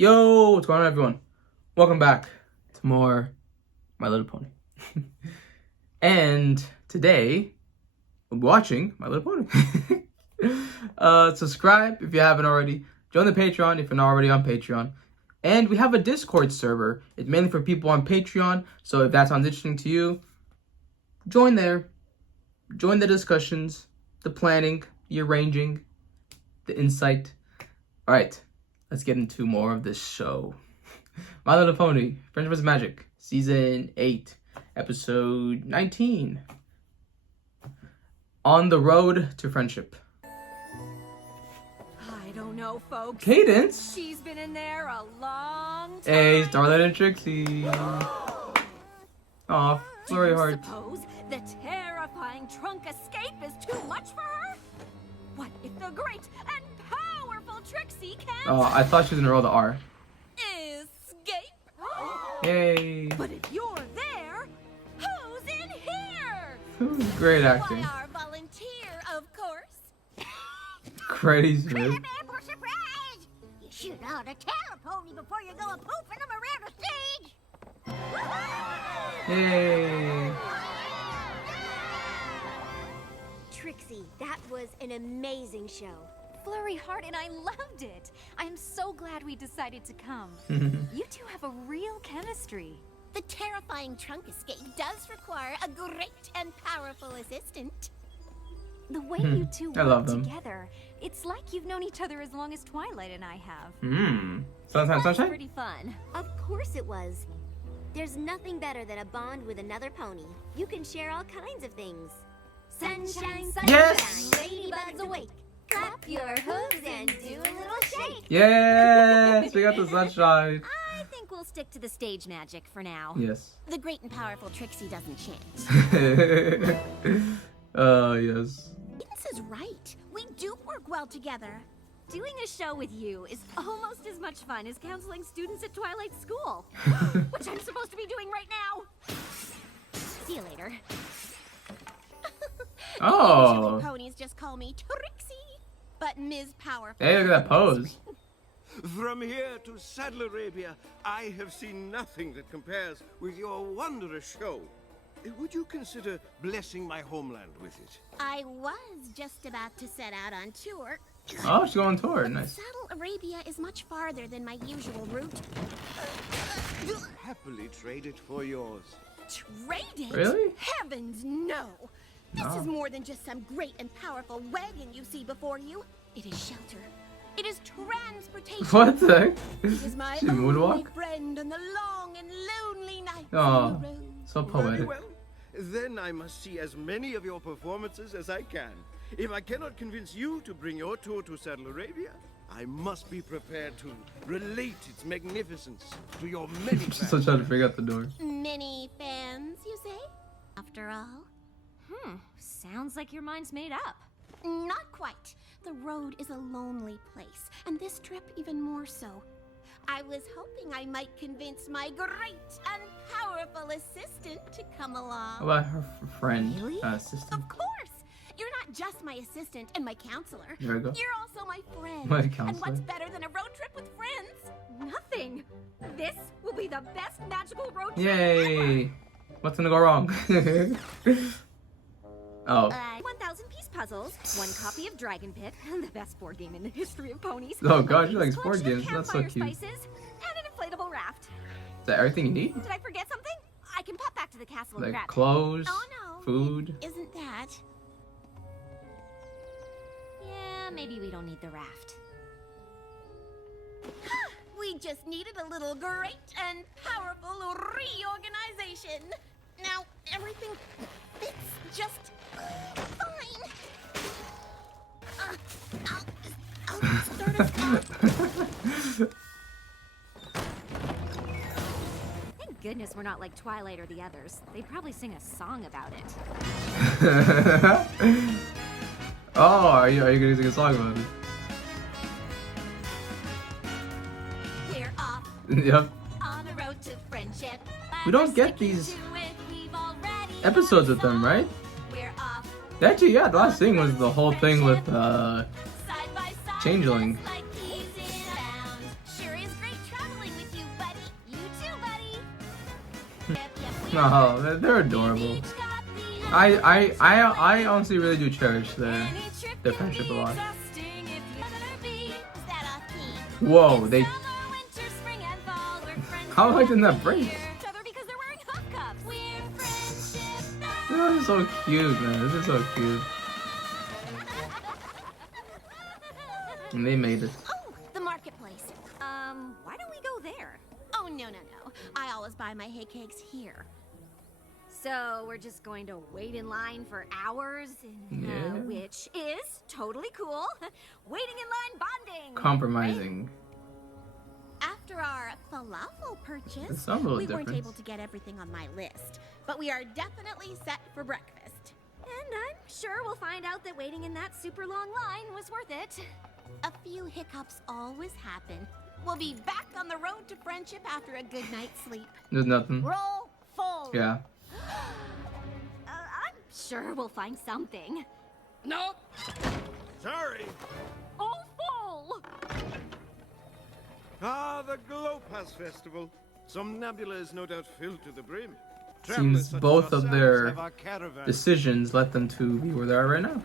Yo, what's going on, everyone? Welcome back to more My Little Pony. And today, I'm watching My Little Pony. Subscribe if you haven't already. Join the Patreon if you're not already on Patreon. And we have a Discord server. It's mainly for people on Patreon. So if that sounds interesting to you, join there. Join the discussions, the planning, the arranging, the insight. All right. Let's get into more of this show. My Little Pony, Friendship is Magic, Season 8, Episode 19. On the Road to Friendship. I don't know, folks. Cadence? She's been in there a long time. Hey, Starlight and Trixie. Aw, Flurry Heart. Suppose the terrifying trunk escape is too much for her? What if the great and powerful Trixie can't Oh, I thought she was gonna roll the R. escape? Yay. But if you're there, who's in here? Great acting. Why, our volunteer, of course. Crazy. Surprise! You should ought to tell a pony before you go a-pooping them around the stage! Yay. Trixie, that was an amazing show. Flurry Heart and I loved it. I'm so glad we decided to come. You two have a real chemistry. The terrifying trunk escape does require a great and powerful assistant. The way you two I love work them. together, it's like you've known each other as long as Twilight and I have. Sunshine, That's sunshine? pretty fun. Of course it was. There's nothing better than a bond with another pony. You can share all kinds of things. Sunshine, sunshine, Yes! ladybugs awake. Clap your hooves and do a little shake. Yes, we got the sunshine. I think we'll stick to the stage magic for now. Yes. The great and powerful Trixie doesn't chant. Yes. Cadence is right. We do work well together. Doing a show with you is almost as much fun as counseling students at Twilight School. Which I'm supposed to be doing right now. See you later. Oh. Ponies just call me Trixie, but Ms. Powerful. Hey, look at that pose. From here to Saddle Arabia, I have seen nothing that compares with your wondrous show. Would you consider blessing my homeland with it? I was just about to set out on tour. Oh, she's going on tour. But Nice. Saddle Arabia is much farther than my usual route. Happily trade it for yours. Trade it? Really? Heavens, no! This No. is more than just some great and powerful wagon you see before you. It is shelter. It is transportation. What the heck? It is my She only moonwalk? friend on the long and lonely nights Oh, on the road. so Very poetic. well. Then I must see as many of your performances as I can. If I cannot convince you to bring your tour to Saddle Arabia, I must be prepared to relate its magnificence to your many She's still fans. trying to figure out the door. Many fans, you say? After all? Sounds like your mind's made up. Not quite. The road is a lonely place, and this trip even more so. I was hoping I might convince my great and powerful assistant to come How along. about her friend, Really? assistant? Of course! You're not just my assistant and my counselor. There we go. You're also my friend. My And counselor. what's better than a road trip with friends? Nothing. This will be the best magical road trip Yay! What's gonna go wrong? Oh. 1,000-piece puzzles, one copy of Dragon Pit, the best board game in the history of ponies. Oh gosh, a she likes collection board of games. That's so campfire cute. Spices, and an inflatable raft. Is that everything you need? Did I forget something? I can pop back to the castle and Like grab clothes, Oh no. food. Isn't that? it. Yeah, maybe we don't need the raft. We just needed a little great and powerful reorganization. Now, everything fits just fine. I'll start us off. Thank goodness we're not like Twilight or the others. They'd probably sing a song about it. Oh, are you gonna sing a song about it? We're off Yep. on the road to friendship. We don't get these episodes with them, right? We're off Actually, yeah, the last thing was the whole thing with side by side. Changeling. Just like easy and bound. Sure is great No, they're adorable. I honestly really do cherish their friendship a lot. Is that a theme? Whoa, they. How long did that break? Each other because they're wearing hoof cuffs. This is so cute, man. This is so cute. And they made it. Oh, the marketplace. Why don't we go there? Oh, no. I always buy my hay cakes here. So we're just going to wait in line for hours, Yeah. which is totally cool. Waiting in line bonding. Compromising. After our falafel purchase, There's some little we weren't difference. able to get everything on my list, but we are definitely set for breakfast. And I'm sure we'll find out that waiting in that super long line was worth it. A few hiccups always happen. We'll be back on the road to friendship after a good night's sleep. There's nothing. Roll forward. Yeah. I'm sure we'll find something. Nope. Sorry. Oh, full. Ah, the Glow Pass Festival. Some nebulas no doubt filled to the brim. Seems Travelers such as both of ourselves their have our caravan. decisions led them to be where they are right now.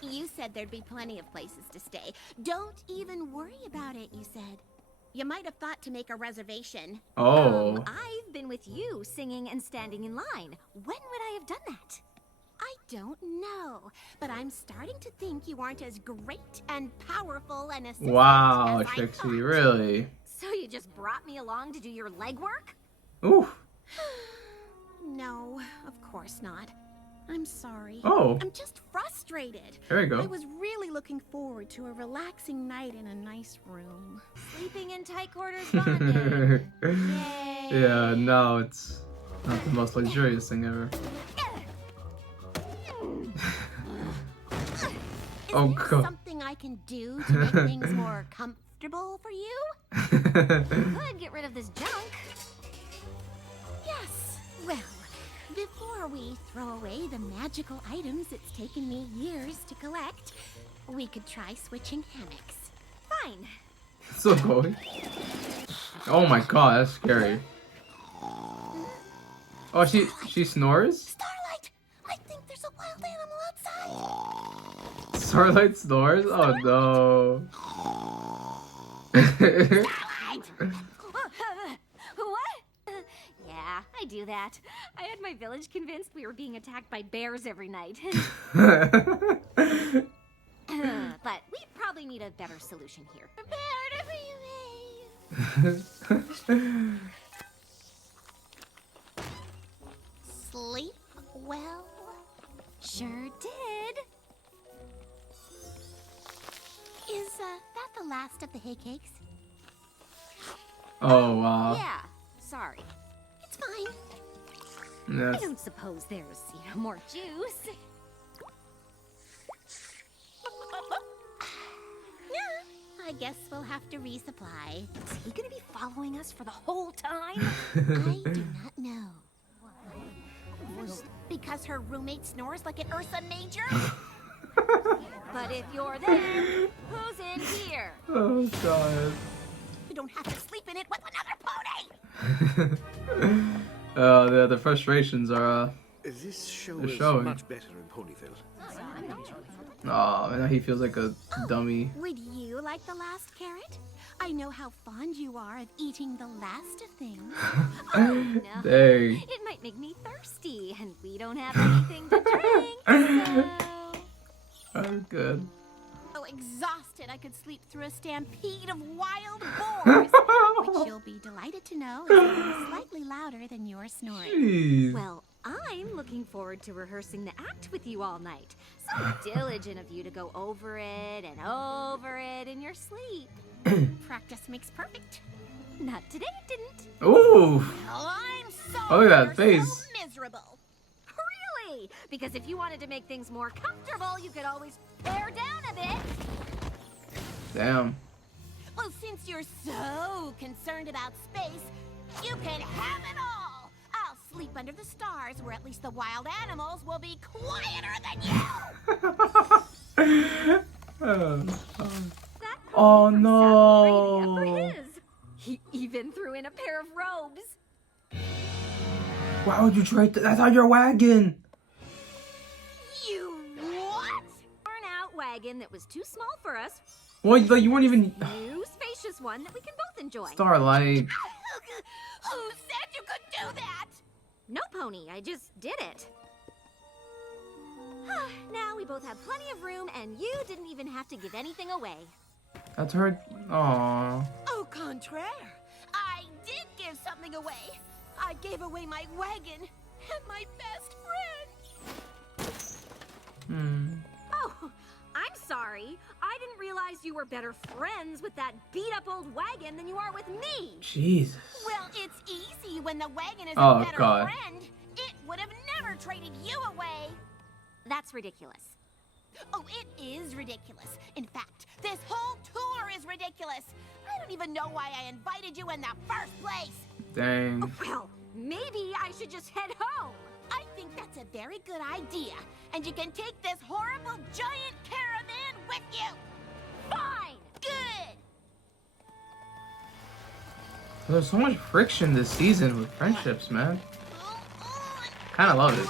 You said there'd be plenty of places to stay. Don't even worry about it, you said. You might have thought to make a reservation. Oh. I've been with you singing and standing in line. When would I have done that? I don't know, but I'm starting to think you aren't as great and powerful an assistant Wow, as I Trixie, thought. really? So you just brought me along to do your legwork? Ooh. No, of course not. I'm sorry. Oh. I'm just frustrated. There we I go. was really looking forward to a relaxing night in a nice room. Sleeping in tight quarters bonding. Yay. Yeah, no, it's not the most luxurious thing ever. Is Oh, there God. something I can do to make things more comfortable for you? Could get rid of this junk. Yes. Well, before we throw away the magical items it's taken me years to collect, we could try switching hammocks. Fine. Still going. Oh my god, that's scary. Oh, she snores? Starlight, I think there's a wild animal outside. Starlight snores? Oh no. What? Yeah, I do that. I had my village convinced we were being attacked by bears every night. But we probably need a better solution here. Sleep well. Sure did. Is that the last of the hay cakes? Oh wow. Yeah, sorry. It's fine. I Yes. don't suppose there's, more juice. Yeah, I guess we'll have to resupply. Is he gonna be following us for the whole time? I do not know. Because her roommate snores like an Ursa Major? But if you're there, who's in here? Oh god. You don't have to sleep in it with another pony! The frustrations are This show They're is showing. much better in Ponyville. oh man, he feels like a dummy. Would you like the last carrot? I know how fond you are of eating the last of things. No. Dang. It might make me thirsty, and we don't have anything to drink, so... Oh good. So exhausted I could sleep through a stampede of wild boars, which you'll be delighted to know is slightly louder than your snoring. Jeez. Well, I'm looking forward to rehearsing the act with you all night. So diligent of you to go over it and over it in your sleep. Practice makes perfect. Not today, it didn't. Ooh. Well, I'm sorry. Oh, look at that you're face. So miserable. Really? Because if you wanted to make things more comfortable, you could always pare down a bit. Damn. Well, since you're so concerned about space, you can have it all. I'll sleep under the stars, where at least the wild animals will be quieter than you. That Oh, from no. Saddle Radio for his. He even threw in a pair of robes. Why would you trade that? That's on your wagon. You what? Worn out wagon that was too small for us. Well, like, you weren't even... New spacious one that we can both enjoy. Starlight. Who said you could do that? No, Pony, I just did it. Now we both have plenty of room, and you didn't even have to give anything away. That's her... Aww. Au contraire. I did give something away. I gave away my wagon and my best friend. Oh, I'm sorry. I didn't realize you were better friends with that beat-up old wagon than you are with me. Jesus. Well, it's easy when the wagon is Oh, a better God. friend. It would have never traded you away. That's ridiculous. Oh, it is ridiculous. In fact, this whole tour is ridiculous. I don't even know why I invited you in the first place. Dang. Well, maybe I should just head home. I think that's a very good idea. And you can take this horrible giant caravan with you. Fine. Good. There's so much friction this season with friendships, man. Kinda love it.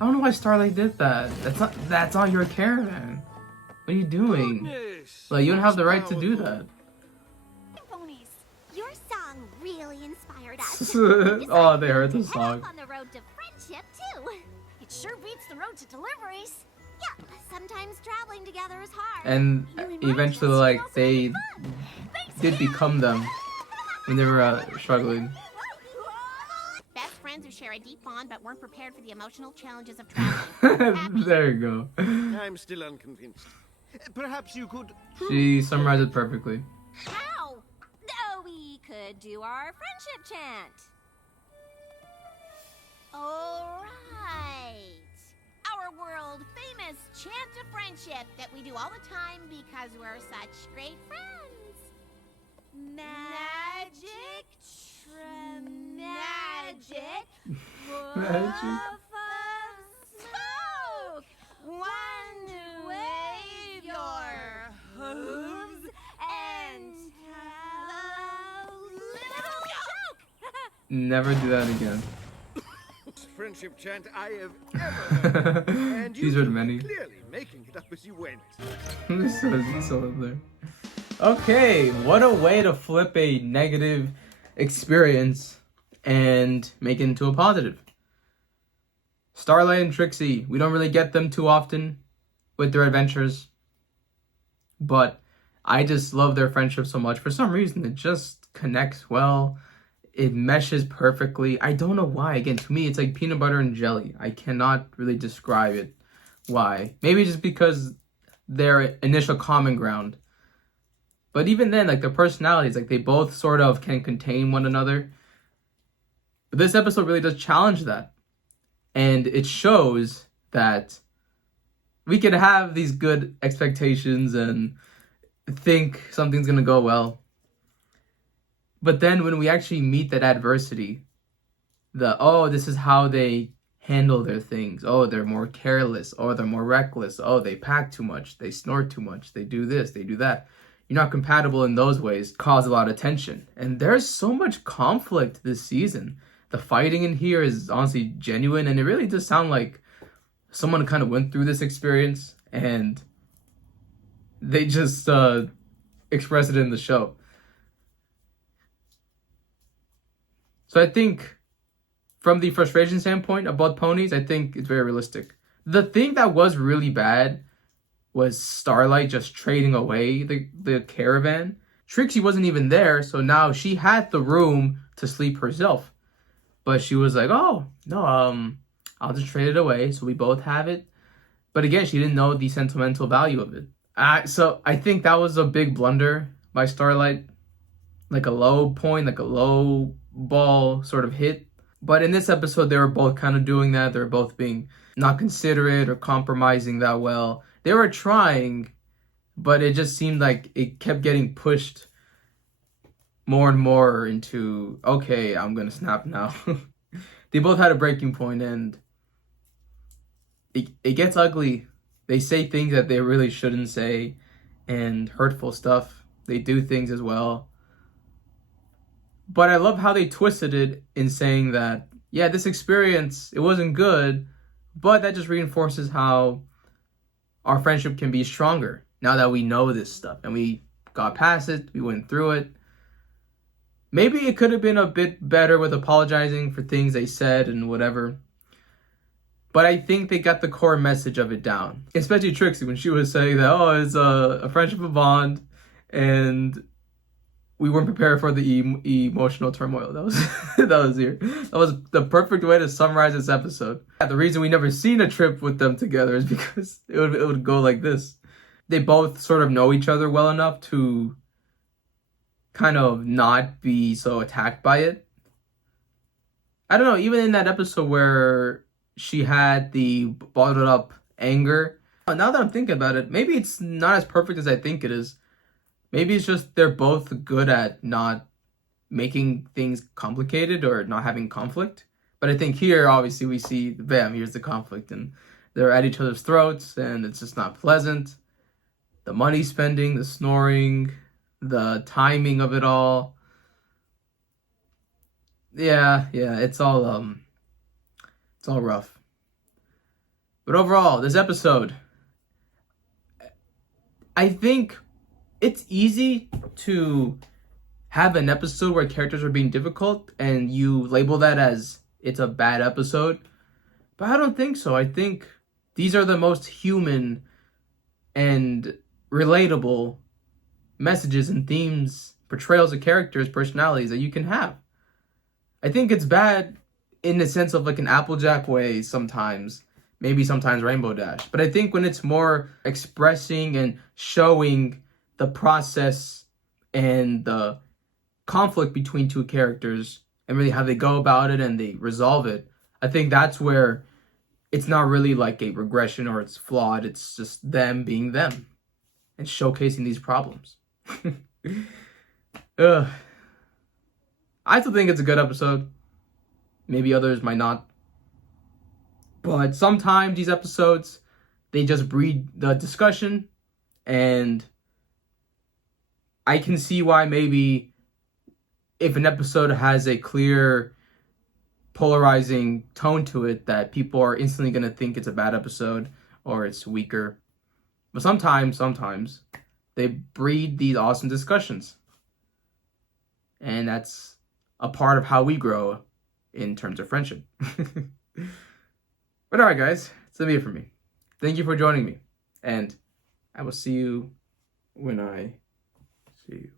I don't know why Starlight did that. That's not your caravan. What are you doing? Goodness, Like, you don't have the right to powerful. do that. Ponies, your song really inspired us. Oh, they heard the Head song. off on the road to friendship too. It sure beats the road to deliveries. Yeah, sometimes traveling together is hard. And eventually, like, they did become them when they were struggling. Best friends who share a deep bond but weren't prepared for the emotional challenges of traveling. There you go. I'm still unconvinced. Perhaps you could... She summarized it perfectly. How? Oh, we could do our friendship chant. All right. Our world famous chant of friendship that we do all the time because we're such great friends. Magic, magic, Magic. smoke. One wave your hooves and tell a little joke. Never do that again. Friendship chant I have ever heard. And you These two are were many. clearly making it up as you went. so there. Okay, what a way to flip a negative experience and make it into a positive. Starlight and Trixie, we don't really get them too often with their adventures, but I just love their friendship so much. For some reason, it just connects well. It meshes perfectly. I don't know why. Again, to me, it's like peanut butter and jelly. I cannot really describe it. Why? Maybe just because their initial common ground. But even then, like, their personalities, like, they both sort of can contain one another. But this episode really does challenge that. And it shows that we can have these good expectations and think something's going to go well. But then when we actually meet that adversity, this is how they handle their things. Oh, they're more careless. Oh, they're more reckless. Oh, they pack too much. They snort too much. They do this. They do that. You're not compatible in those ways. Cause a lot of tension. And there's so much conflict this season. The fighting in here is honestly genuine. And it really does sound like someone kind of went through this experience and they just expressed it in the show. So I think from the frustration standpoint of both ponies, I think it's very realistic. The thing that was really bad was Starlight just trading away the caravan. Trixie wasn't even there, so now she had the room to sleep herself. But she was like, oh, no, I'll just trade it away so we both have it. But again, she didn't know the sentimental value of it. So I think that was a big blunder by Starlight. Like a low point, like a low ball sort of hit. But in this episode, they were both kind of doing that. They were both being not considerate or compromising that well. They were trying, but it just seemed like it kept getting pushed more and more into, okay, I'm going to snap now. They both had a breaking point, and it gets ugly. They say things that they really shouldn't say, and hurtful stuff. They do things as well. But I love how they twisted it in saying that yeah, this experience, it wasn't good, but that just reinforces how our friendship can be stronger now that we know this stuff and we got past it, we went through it. Maybe it could have been a bit better with apologizing for things they said and whatever. But I think they got the core message of it down. Especially Trixie, when she was saying that, oh, it's a friendship, a bond, and we weren't prepared for the emotional turmoil. That was that was the perfect way to summarize this episode. The reason we never seen a trip with them together is because it would go like this. They both sort of know each other well enough to kind of not be so attacked by it. I don't know, even in that episode where she had the bottled up anger, now that I'm thinking about it, maybe it's not as perfect as I think it is. Maybe it's just they're both good at not making things complicated or not having conflict. But I think here, obviously, we see, bam, here's the conflict, and they're at each other's throats, and it's just not pleasant. The money spending, the snoring, the timing of it all. Yeah, it's all rough. But overall, this episode, I think it's easy to have an episode where characters are being difficult and you label that as it's a bad episode. But I don't think so. I think these are the most human and relatable messages and themes, portrayals of characters, personalities that you can have. I think it's bad in the sense of like an Applejack way sometimes, maybe sometimes Rainbow Dash. But I think when it's more expressing and showing the process and the conflict between two characters and really how they go about it and they resolve it, I think that's where it's not really like a regression or it's flawed. It's just them being them and showcasing these problems. I still think it's a good episode. Maybe others might not. But sometimes these episodes, they just breed the discussion, and I can see why maybe if an episode has a clear polarizing tone to it, that people are instantly going to think it's a bad episode or it's weaker. But sometimes they breed these awesome discussions. And that's a part of how we grow in terms of friendship. But alright guys, it's gonna be it for me. Thank you for joining me. And I will see you when I see you.